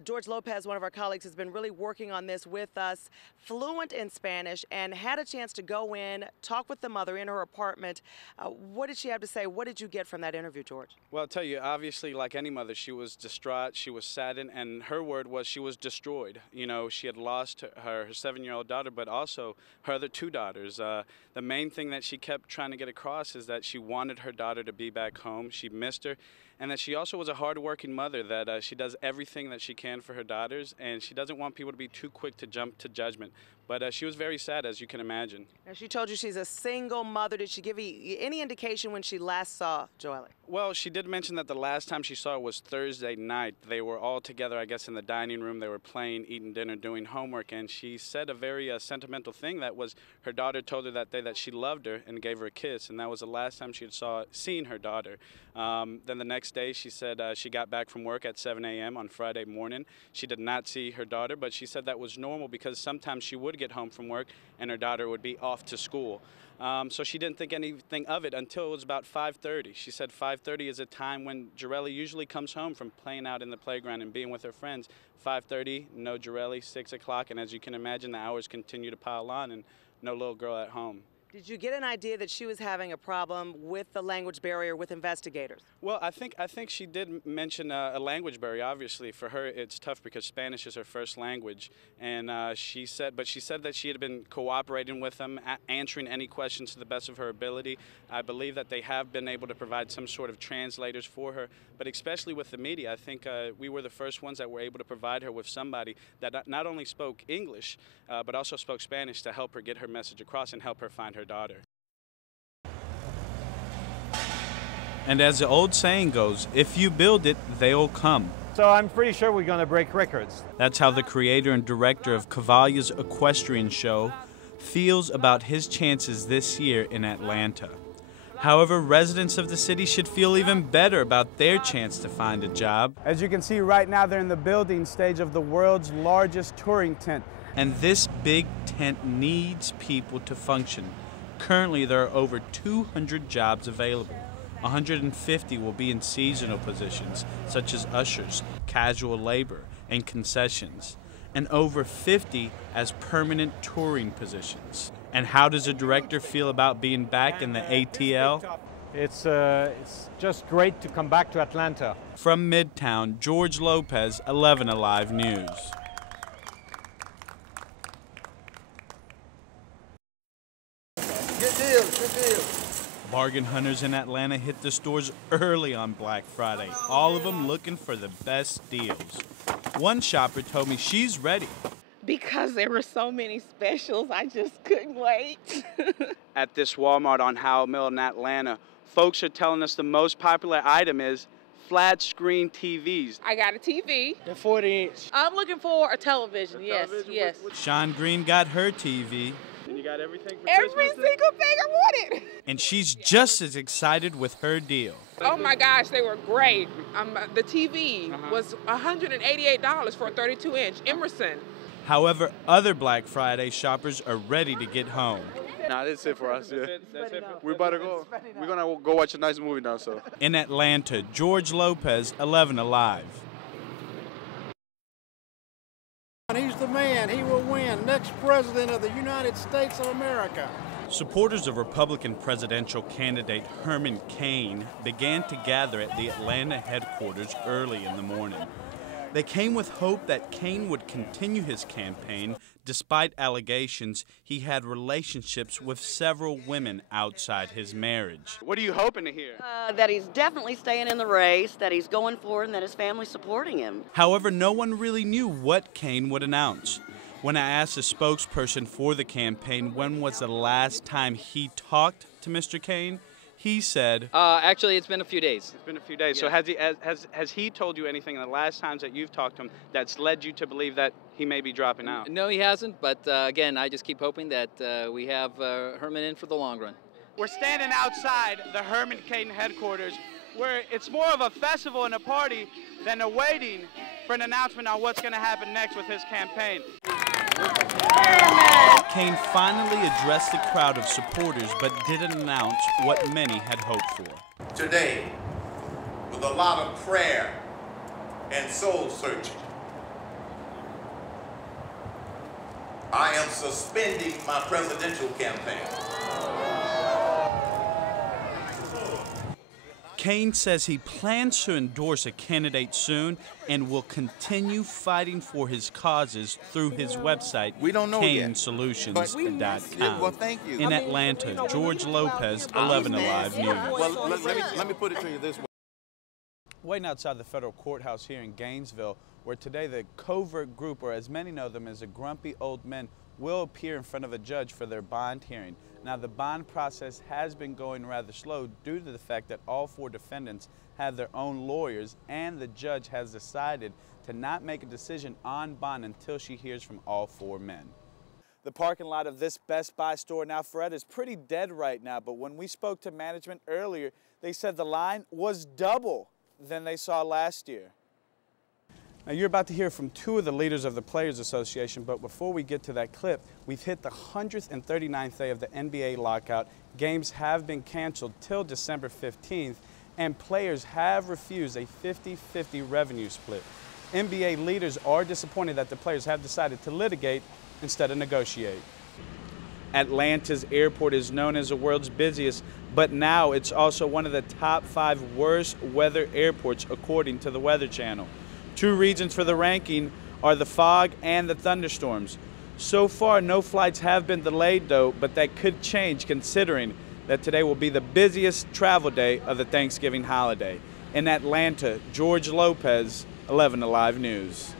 George Lopez, one of our colleagues, has been really working on this with us, fluent in Spanish, and had a chance to go in, talk with the mother in her apartment. What did she have to say? What did you get from that interview, George? Well, I'll tell you, obviously, like any mother, she was distraught, she was saddened, and her word was she was destroyed. You know, she had lost her 7-year-old daughter, but also her other 2 daughters. The main thing that she kept trying to get across is that she wanted her daughter to be back home. She missed her, and that she also was a hard-working mother, that she does everything that she can for her daughters, and she doesn't want people to be too quick to jump to judgment. But she was very sad, as you can imagine. Now, she told you she's a single mother. Did she give you any indication when she last saw Joelle? Well, she did mention that the last time she saw her was Thursday night. They were all together, I guess, in the dining room. They were playing, eating dinner, doing homework, and she said a very sentimental thing. That was her daughter told her that day that she loved her and gave her a kiss, and that was the last time she had seen her daughter. Then the next day, she said she got back from work at 7 a.m. on Friday morning. She did not see her daughter, but she said that was normal because sometimes she would get home from work and her daughter would be off to school. So she didn't think anything of it until it was about 5:30. She said 5:30 is a time when Jareli usually comes home from playing out in the playground and being with her friends. 5:30, no Jareli, 6 o'clock, and as you can imagine, the hours continue to pile on and no little girl at home. Did you get an idea that she was having a problem with the language barrier with investigators? Well, I think she did mention a language barrier. Obviously, for her, it's tough because Spanish is her first language, and she said that she had been cooperating with them, answering any questions to the best of her ability. I believe that they have been able to provide some sort of translators for her, but especially with the media, I think we were the first ones that were able to provide her with somebody that not only spoke English, but also spoke Spanish to help her get her message across and help her find her daughter. And as the old saying goes, if you build it, they'll come. So I'm pretty sure we're going to break records. That's how the creator and director of Cavallia's Equestrian Show feels about his chances this year in Atlanta. However, residents of the city should feel even better about their chance to find a job. As you can see right now, they're in the building stage of the world's largest touring tent. And this big tent needs people to function. Currently, there are over 200 jobs available. 150 will be in seasonal positions, such as ushers, casual labor, and concessions, and over 50 as permanent touring positions. And how does a director feel about being back in the ATL? It's just great to come back to Atlanta. From Midtown, George Lopez, 11 Alive News. Good deal, good deal. Bargain hunters in Atlanta hit the stores early on Black Friday, all of them looking for the best deals. One shopper told me she's ready. Because there were so many specials, I just couldn't wait. At this Walmart on Howell Mill in Atlanta, folks are telling us the most popular item is flat screen TVs. I got a TV. The 40-inch. I'm looking for a television, yes. Sean Green got her TV. And you got everything for Every Christmas? single thing I wanted. And she's just as excited with her deal. Oh my gosh, they were great. The TV was $188 for a 32-inch Emerson. However, other Black Friday shoppers are ready to get home. Nah, that's it for us, yeah. That's it. We're about to go. We're going to go watch a nice movie now, so. In Atlanta, George Lopez, 11 Alive. He's the man. He will win. Next president of the United States of America. Supporters of Republican presidential candidate Herman Cain began to gather at the Atlanta headquarters early in the morning. They came with hope that Cain would continue his campaign despite allegations he had relationships with several women outside his marriage. What are you hoping to hear? That he's definitely staying in the race, that he's going for it, and that his family's supporting him. However, no one really knew what Cain would announce. When I asked a spokesperson for the campaign when was the last time he talked to Mr. Cain, he said, actually, it's been a few days. It's been a few days. Yeah. So has he told you anything in the last times that you've talked to him that's led you to believe that he may be dropping out? No, he hasn't. But again, I just keep hoping that we have Herman in for the long run. We're standing outside the Herman Cain headquarters, where it's more of a festival and a party than a waiting for an announcement on what's going to happen next with his campaign. Cain finally addressed the crowd of supporters but didn't announce what many had hoped for. Today, with a lot of prayer and soul searching, I am suspending my presidential campaign. Kaine says he plans to endorse a candidate soon and will continue fighting for his causes through his website, KaineSolutions.com. Well, thank you. In Atlanta, George Lopez, 11 Alive News. Well, let me put it to you this way. Waiting outside the federal courthouse here in Gainesville, where today the Covert Group, or as many know them as the Grumpy Old Men, will appear in front of a judge for their bond hearing. Now, the bond process has been going rather slow due to the fact that all 4 defendants have their own lawyers, and the judge has decided to not make a decision on bond until she hears from all 4 men. The parking lot of this Best Buy store now, Fred, is pretty dead right now, but when we spoke to management earlier, they said the line was double than they saw last year. Now, you're about to hear from 2 of the leaders of the Players Association, but before we get to that clip, we've hit the 139th day of the NBA lockout. Games have been canceled till December 15th, and players have refused a 50-50 revenue split. NBA leaders are disappointed that the players have decided to litigate instead of negotiate. Atlanta's airport is known as the world's busiest, but now it's also one of the top 5 worst weather airports according to the Weather Channel. 2 reasons for the ranking are the fog and the thunderstorms. So far, no flights have been delayed though, but that could change considering that today will be the busiest travel day of the Thanksgiving holiday. In Atlanta, George Lopez, 11 Alive News.